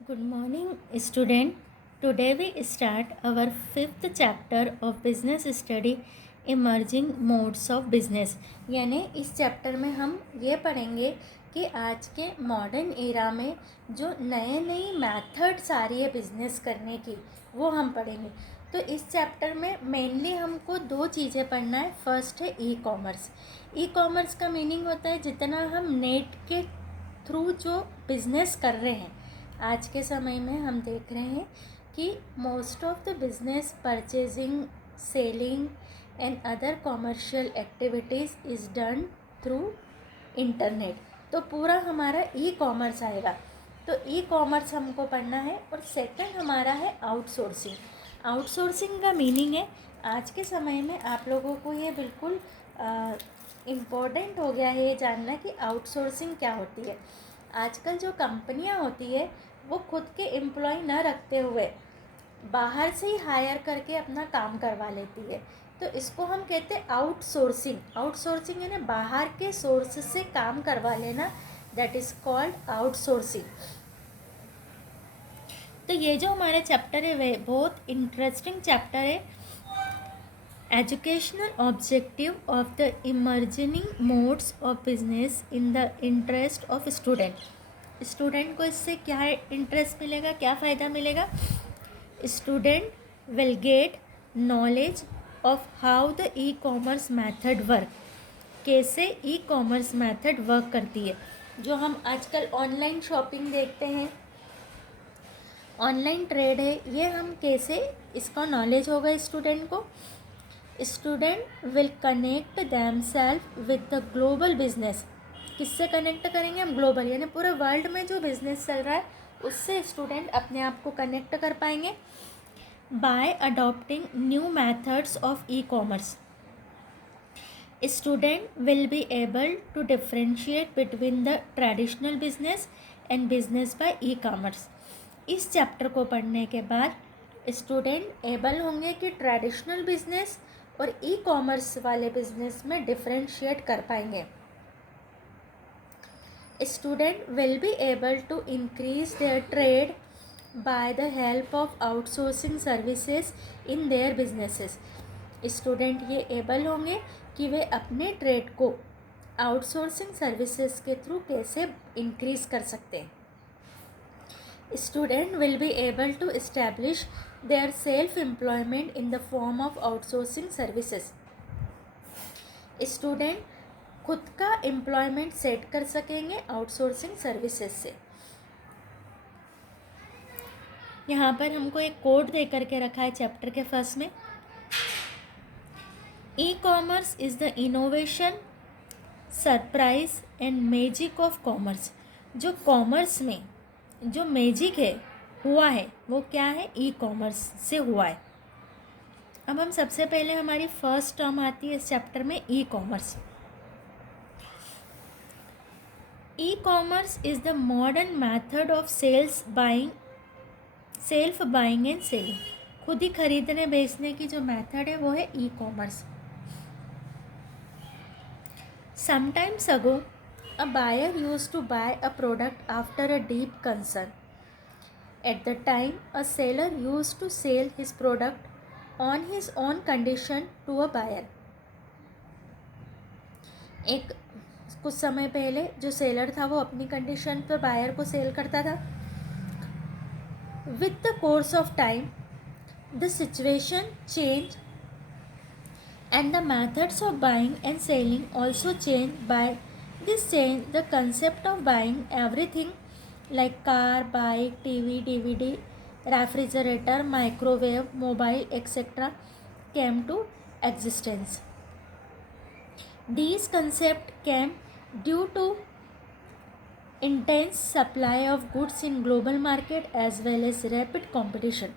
Good morning, student. Today we start our fifth chapter of business study, emerging modes of business. यानी इस chapter में हम ये पढ़ेंगे कि आज के मॉडर्न एरा में जो नए नई मैथड्स आ रही है बिजनेस करने की वो हम पढ़ेंगे। तो इस चैप्टर में मेनली हमको दो चीज़ें पढ़ना है। फर्स्ट है ई कॉमर्स। ई कॉमर्स का मीनिंग होता है जितना हम नेट के थ्रू जो बिज़नेस कर रहे हैं। आज के समय में हम देख रहे हैं कि most of the business purchasing, selling and other commercial activities is done through internet. तो पूरा हमारा ई कॉमर्स आएगा। तो ई कॉमर्स हमको पढ़ना है। और सेकंड हमारा है आउटसोर्सिंग। आउटसोर्सिंग का मीनिंग है आज के समय में आप लोगों को ये बिल्कुल इम्पोर्टेंट हो गया है ये जानना कि आउटसोर्सिंग क्या होती है। आजकल जो कंपनियां होती है वो खुद के एम्प्लॉय न रखते हुए बाहर से ही हायर करके अपना काम करवा लेती है। तो इसको हम कहते हैं आउटसोर्सिंग। आउटसोर्सिंग यानी बाहर के सोर्स से काम करवा लेना, दैट इज़ कॉल्ड आउटसोर्सिंग। तो ये जो हमारा चैप्टर है वह बहुत इंटरेस्टिंग चैप्टर है। Educational objective of the emerging modes of business in the interest of student. Student को इससे क्या इंटरेस्ट मिलेगा, क्या फ़ायदा मिलेगा? Student will get knowledge of how the e commerce method work. कैसे ई कॉमर्स मैथड वर्क करती है। जो हम आजकल ऑनलाइन शॉपिंग देखते हैं, ऑनलाइन ट्रेड है, ये हम कैसे इसका नॉलेज होगा स्टूडेंट को। Student will connect them self with the global business. किससे कनेक्ट करेंगे हम? ग्लोबल, यानी पूरे वर्ल्ड में जो बिजनेस चल रहा है उससे स्टूडेंट अपने आप को कनेक्ट कर पाएंगे। By adopting new methods of e commerce, student will be able to differentiate between the traditional business and business by e commerce. इस चैप्टर को पढ़ने के बाद स्टूडेंट एबल होंगे कि ट्रेडिशनल बिजनेस और ई कॉमर्स वाले बिजनेस में डिफ्रेंशिएट कर पाएंगे। Student will be able to increase their trade by the help of outsourcing services in their businesses. Student ये एबल होंगे कि वे अपने ट्रेड को आउटसोर्सिंग सर्विसेज के थ्रू कैसे इंक्रीज कर सकते हैं। Student will be able to establish their self-employment in the form of outsourcing services. Student खुद का एम्प्लॉयमेंट सेट कर सकेंगे आउटसोर्सिंग सर्विसेज से। यहाँ पर हमको एक कोड दे करके रखा है चैप्टर के फर्स्ट में। ई commerce is the innovation, surprise and magic of commerce. जो कॉमर्स में जो मैजिक है हुआ है वो क्या है? ई कॉमर्स से हुआ है। अब हम सबसे पहले हमारी फर्स्ट टर्म आती है इस चैप्टर में, ई commerce. E commerce is the modern method of self buying and selling. खुद ही खरीदने बेचने की जो मैथड है वो है e commerce. Sometimes ago a buyer used to buy a product after a deep concern. At the time, a seller used to sell his product on his own condition to a buyer. एक कुछ समय पहले जो seller था वो अपनी condition पर buyer को सेल करता था। With the course of time, the situation changed and the methods of buying and selling also changed. By this change, the concept of buying everything like car, bike, TV, DVD, refrigerator, microwave, mobile, etc. came to existence. These concepts came due to intense supply of goods in global market as well as rapid competition.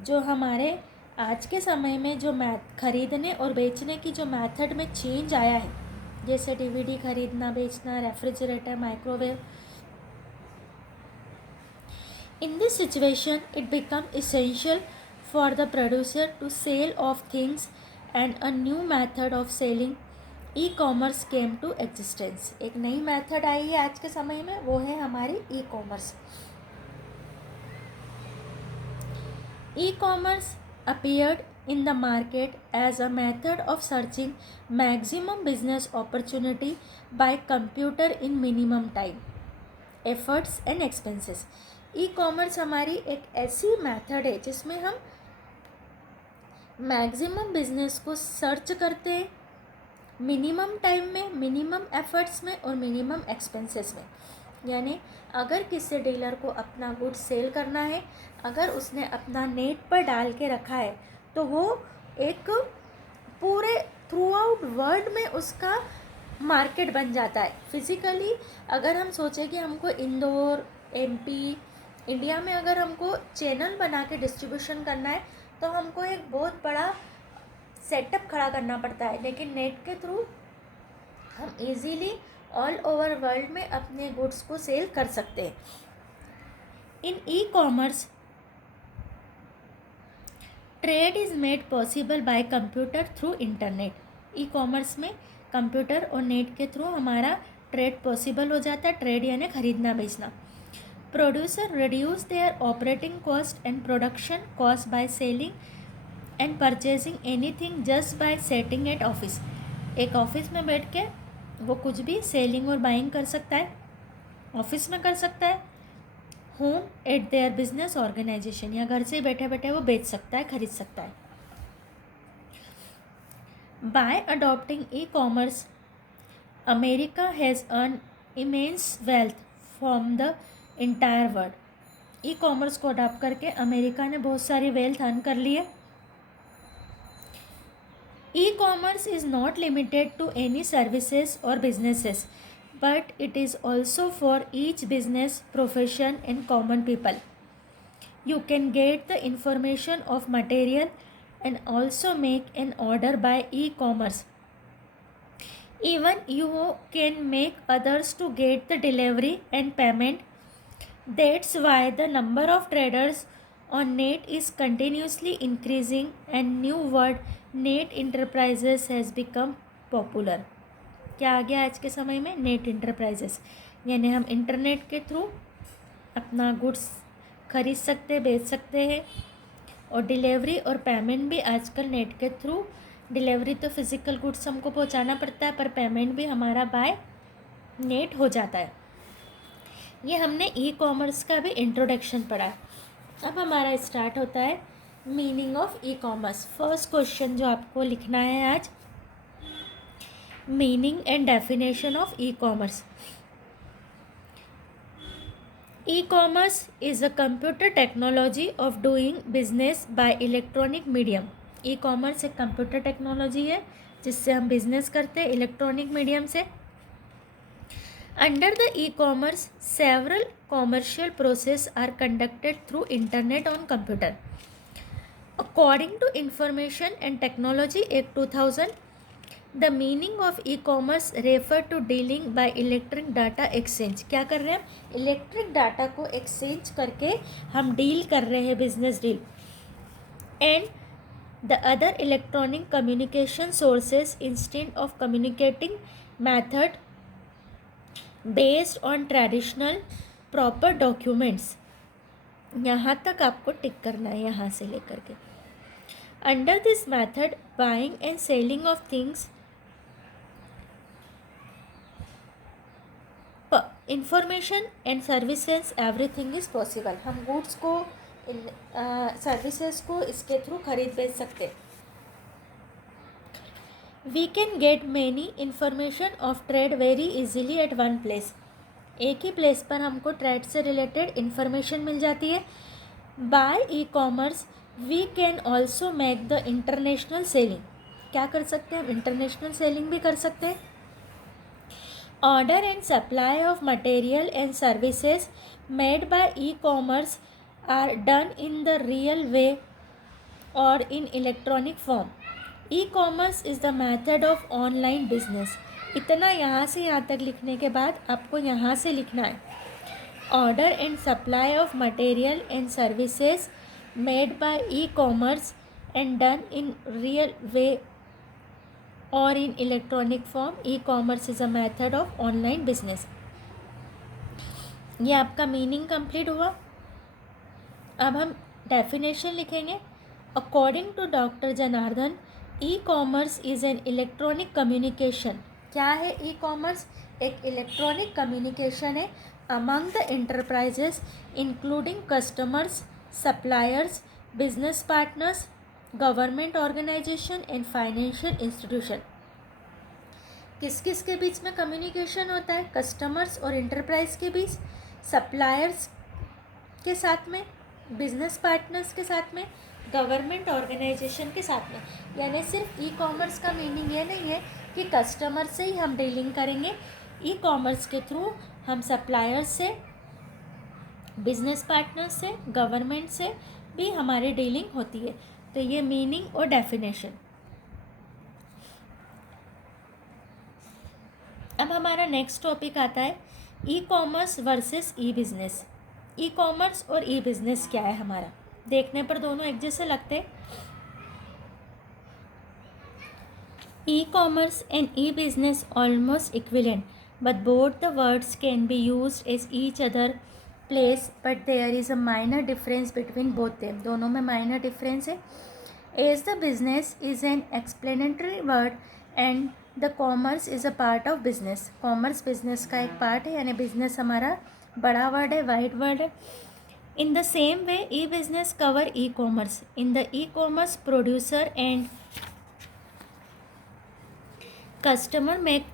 जो हमारे आज के समय में जो खरीदने और बेचने की जो मेथड में चेंज आया है, जैसे डीवीडी खरीदना बेचना, refrigerator, microwave, in this situation it become essential for the producer to sell of things and a new method of selling e commerce came to existence. एक नई मेथड आई है आज के समय में, वो है हमारी e commerce. E-commerce appeared in the market as a method of searching maximum business opportunity by computer in minimum time, efforts and expenses. E commerce हमारी एक ऐसी मेथड है जिसमें हम मैक्सिमम बिजनेस को सर्च करते हैं मिनिमम टाइम में, मिनिमम एफर्ट्स में और मिनिमम एक्सपेंसेस में। यानी अगर किसी डीलर को अपना गुड सेल करना है, अगर उसने अपना नेट पर डाल के रखा है तो वो एक पूरे थ्रू आउट वर्ल्ड में उसका मार्केट बन जाता है। फिज़िकली अगर हम सोचें कि हमको इंदौर, एमपी, इंडिया में अगर हमको चैनल बना के डिस्ट्रीब्यूशन करना है तो हमको एक बहुत बड़ा सेटअप खड़ा करना पड़ता है, लेकिन नेट के थ्रू हम इजीली ऑल ओवर वर्ल्ड में अपने गुड्स को सेल कर सकते हैं। In e commerce trade is made possible by computer through internet. E commerce में कंप्यूटर और नेट के थ्रू हमारा ट्रेड पॉसिबल हो जाता है, ट्रेड यानी खरीदना बेचना। Producer reduce their operating cost and production cost by selling and purchasing anything just by setting at office. एक ऑफिस में बैठ के वो कुछ भी सेलिंग और बाइंग कर सकता है, ऑफिस में कर सकता है, home at their business organisation, या घर से बैठे बैठे वो बेच सकता है, खरीद सकता है। Bye adopting e commerce America has earn immense wealth from the entire world. E commerce को अडॉप्ट करके अमेरिका ने बहुत सारी वेल्थ अर्न कर ली है। E-commerce is not limited to any services or businesses, but it is also for each business, profession and common people. You can get the information of material and also make an order by e-commerce. Even you can make others to get the delivery and payment. That's why the number of traders on net is continuously increasing and new word net enterprises has become popular. क्या आ गया आज के समय में? Net enterprises, यानी हम internet के through अपना गुड्स खरीद सकते, बेच सकते हैं, और डिलीवरी और पेमेंट भी आजकल नेट के थ्रू। डिलीवरी तो फिज़िकल गुड्स हमको पहुंचाना पड़ता है, पर पेमेंट भी हमारा बाय नेट हो जाता है। ये हमने ई कॉमर्स का भी इंट्रोडक्शन पढ़ा। अब हमारा स्टार्ट होता है meaning of e commerce. First question जो आपको लिखना है आज, meaning and definition of e commerce. E commerce is a computer technology of doing business by electronic medium. E commerce एक कंप्यूटर टेक्नोलॉजी है जिससे हम बिजनेस करते हैं इलेक्ट्रॉनिक मीडियम से। Under the e commerce several commercial process are conducted through internet on computer. According to Information and Technology Act 2000, the meaning of e-commerce refer to dealing by electronic data exchange। क्या कर रहे हैं? Electric data को exchange करके हम deal कर रहे हैं, business deal. And the other electronic communication sources instead of communicating method based on traditional proper documents. यहाँ तक आपको टिक करना है, यहाँ से लेकर के। Under this method, buying and selling of things, information and services, everything is possible। हम गुड्स को, सर्विसेज को इसके थ्रू खरीद बेच सकते। We can get many information of trade very easily at one place। एक ही प्लेस पर हमको ट्रेड से रिलेटेड इन्फॉर्मेशन मिल जाती है। By e commerce we can also make the international selling. क्या कर सकते हैं हम? इंटरनेशनल सेलिंग भी कर सकते हैं। Order and supply of material and services made by e commerce are done in the real way और in electronic form. E commerce is the method of online business. इतना यहाँ से यहाँ तक लिखने के बाद आपको यहाँ से लिखना है, order and supply of material and services made by e-commerce and done in real way or in electronic form। e-commerce is a method of online business। ये आपका मीनिंग कंप्लीट हुआ। अब हम डेफिनेशन लिखेंगे। According to doctor Janardan, e commerce is an electronic communication. क्या है e commerce? एक electronic communication है among the enterprises including customers, suppliers, business partners, government organisation and financial institution. किस किस के बीच में कम्युनिकेशन होता है? कस्टमर्स और इंटरप्राइज के बीच, सप्लायर्स के साथ में, बिजनेस पार्टनर्स के साथ में, गवर्नमेंट ऑर्गेनाइजेशन के साथ में। यानी सिर्फ ई कॉमर्स का मीनिंग ये नहीं है कि कस्टमर से ही हम डीलिंग करेंगे। ई कॉमर्स के थ्रू हम सप्लायर्स से, बिजनेस पार्टनर्स से, गवर्नमेंट से भी हमारी डीलिंग होती है। तो ये मीनिंग और डेफिनेशन। अब हमारा नेक्स्ट टॉपिक आता है ई कॉमर्स वर्सेस ई बिज़नेस। ई कॉमर्स और ई बिज़नेस क्या है हमारा? देखने पर दोनों एक जैसे लगते हैं। E commerce and e business almost equivalent, but both the words can be used as each other place, but there is a minor difference between both them. दोनों में माइनर डिफरेंस है। As the business is an explanatory word and the commerce is a part of business. Commerce business का एक part है, यानी business हमारा बड़ा word है, वाइड वर्ड है। In the same way E business cover e commerce. In the e commerce producer and customer में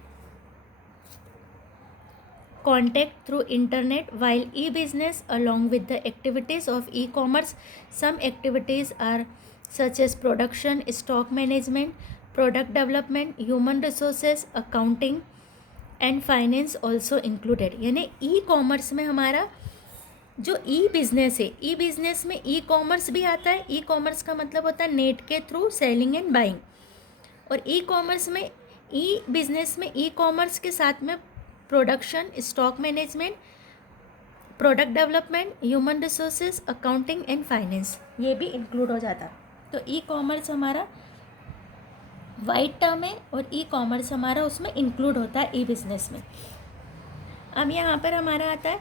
contact through internet, while e-business along with the activities of e-commerce, some activities are such as production, stock management, product development, human resources, accounting and finance also included। यानी e-commerce में हमारा जो e-business है, e-business में e-commerce भी आता है। e-commerce का मतलब होता है नेट के थ्रू सेलिंग एंड बाइंग, और e-commerce में, e-business में e-commerce के साथ में production, stock management, product development, human resources, accounting and finance, ये भी इंक्लूड हो जाता। तो ई कॉमर्स हमारा वाइड टर्म है और ई कॉमर्स हमारा उसमें इंक्लूड होता है ई बिजनेस में। अब यहाँ पर हमारा आता है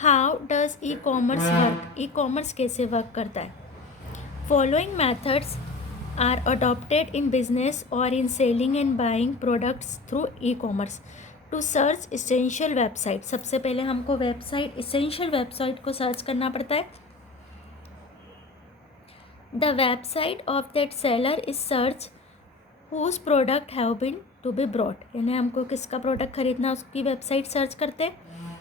how does e commerce work. E commerce कैसे वर्क करता है? Following methods are adopted in business और in selling and buying products through e commerce. To search essential website. सबसे पहले हमको वेबसाइट, इसेंशियल वेबसाइट को सर्च करना पड़ता है। The website of that seller is search whose product have been to be brought. यानी हमको किसका प्रोडक्ट खरीदना, उसकी वेबसाइट सर्च करते हैं।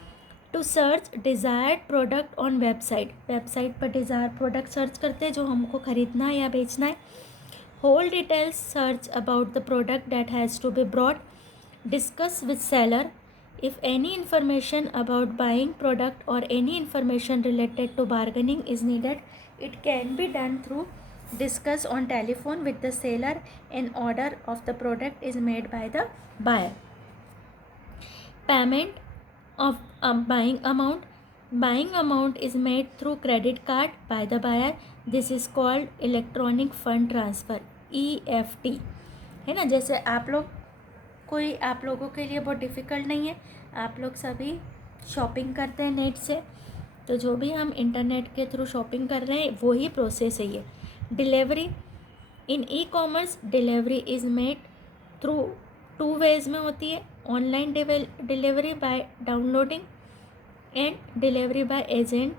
To search desired product on website. Website पर डिज़ायर प्रोडक्ट सर्च करते हैं जो हमको खरीदना है या बेचना है। Whole details search about the product that has to be brought. Discuss with seller if any information about buying product or any information related to bargaining is needed. It can be done through discuss on telephone with the seller. An order of the product is made by the buyer. Payment of buying amount. Buying amount is made through credit card by the buyer. This is called electronic fund transfer, EFT। है ना, जैसे आप लोगों के लिए बहुत difficult नहीं है, आप लोग सभी शॉपिंग करते हैं नेट से, तो जो भी हम इंटरनेट के थ्रू शॉपिंग कर रहे हैं वही प्रोसेस है ये। Delivery in e commerce, delivery is made through 2 ways में होती है। Online delivery by downloading and delivery by agent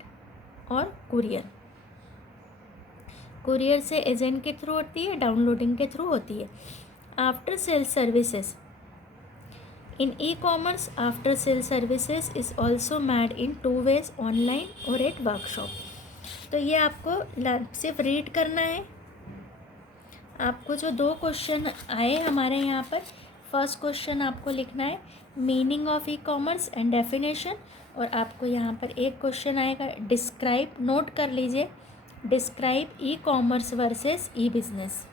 और कुरियर। कुरियर से एजेंट के थ्रू होती है, डाउनलोडिंग के थ्रू होती है। After sale services in e commerce, after sale services is also made in 2 ways, online और एट वर्कशॉप। तो ये आपको सिर्फ रीड करना है। आपको जो 2 क्वेश्चन आए हमारे यहाँ पर, फर्स्ट क्वेश्चन आपको लिखना है meaning of e commerce and definition, और आपको यहाँ पर एक क्वेश्चन आएगा डिस्क्राइब, नोट कर लीजिए, डिस्क्राइब ई कॉमर्स वर्सेस ई बिजनेस।